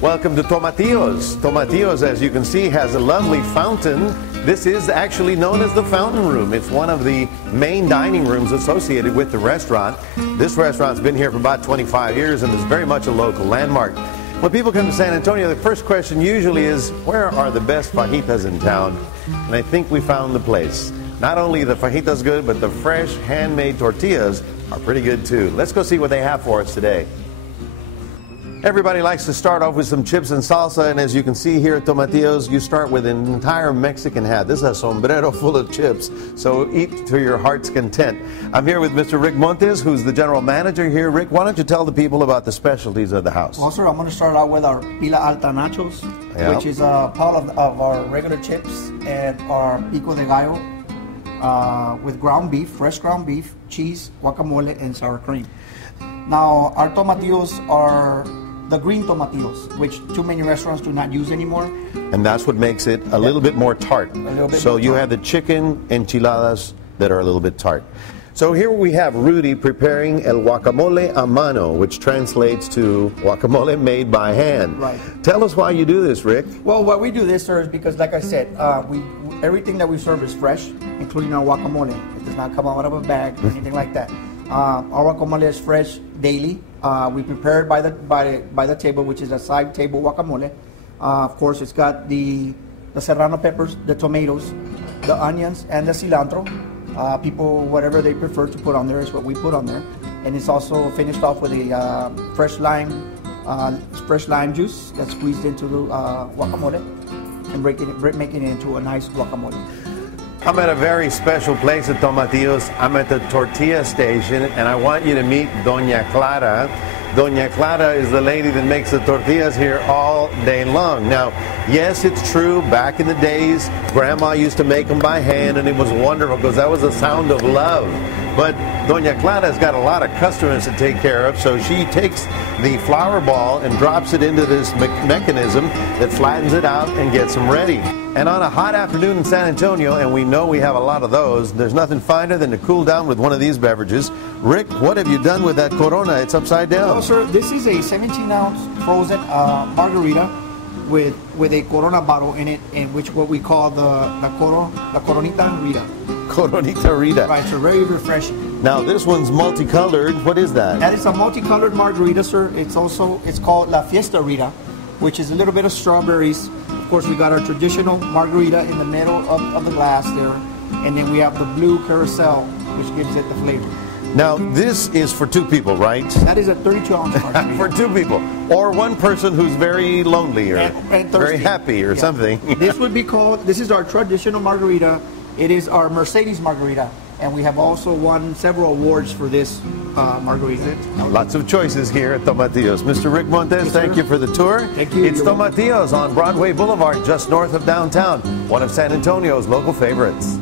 Welcome to Tomatillos. Tomatillos, as you can see, has a lovely fountain. This is actually known as the Fountain Room. It's one of the main dining rooms associated with the restaurant. This restaurant's been here for about 25 years and is very much a local landmark. When people come to San Antonio, the first question usually is, where are the best fajitas in town? And I think we found the place. Not only the fajitas good, but the fresh handmade tortillas are pretty good too. Let's go see what they have for us today. Everybody likes to start off with some chips and salsa, and as you can see here at Tomatillos, you start with an entire Mexican hat. This is a sombrero full of chips, so eat to your heart's content. I'm here with Mr. Rick Montes, who's the general manager here. Rick, why don't you tell the people about the specialties of the house? Well, sir, I'm going to start out with our Pila Alta Nachos, which is a pile of our regular chips, and our Pico de Gallo with ground beef, fresh ground beef, cheese, guacamole, and sour cream. Now, our tomatillos are the green tomatillos, which too many restaurants do not use anymore. And that's what makes it a little bit more tart. So you have the chicken enchiladas that are a little bit tart. So here we have Rudy preparing el guacamole a mano, which translates to guacamole made by hand. Right. Tell us why you do this, Rick. Well, why we do this, sir, is because, like I said, everything that we serve is fresh, including our guacamole. It does not come out of a bag or anything like that. Our guacamole is fresh daily. We prepare it by the table, which is a side table guacamole. Of course, it's got the serrano peppers, the tomatoes, the onions, and the cilantro. People, whatever they prefer to put on there is what we put on there. And it's also finished off with a fresh lime juice that's squeezed into the guacamole and making it into a nice guacamole. I'm at a very special place at Tomatillos. I'm at the tortilla station, and I want you to meet Doña Clara. Doña Clara is the lady that makes the tortillas here all day long. Now, yes, it's true, back in the days, Grandma used to make them by hand, and it was wonderful because that was the sound of love. But Doña Clara's got a lot of customers to take care of, so she takes the flour ball and drops it into this mechanism that flattens it out and gets them ready. And on a hot afternoon in San Antonio, and we know we have a lot of those, there's nothing finer than to cool down with one of these beverages. Rick, what have you done with that Corona? It's upside down. Well, sir, this is a 17-ounce frozen margarita with a Corona bottle in it, in which what we call the Coronita Rita. Coronita Rita. Right, so very refreshing. Now this one's multicolored. What is that? That is a multicolored margarita, sir. It's called La Fiesta Rita, which is a little bit of strawberries. Of course, we got our traditional margarita in the middle of the glass there, and then we have the blue carousel, which gives it the flavor. Now, this is for two people, right? That is a 32-ounce margarita. For two people. Or one person who's very lonely or and very happy or something. This would be called, this is our traditional margarita. It is our Mercedes margarita. And we have also won several awards for this margarita. Lots of choices here at Tomatillos. Mr. Rick Montes, yes, thank you for the tour. Thank you. It's Tomatillos on Broadway Boulevard, just north of downtown. One of San Antonio's local favorites.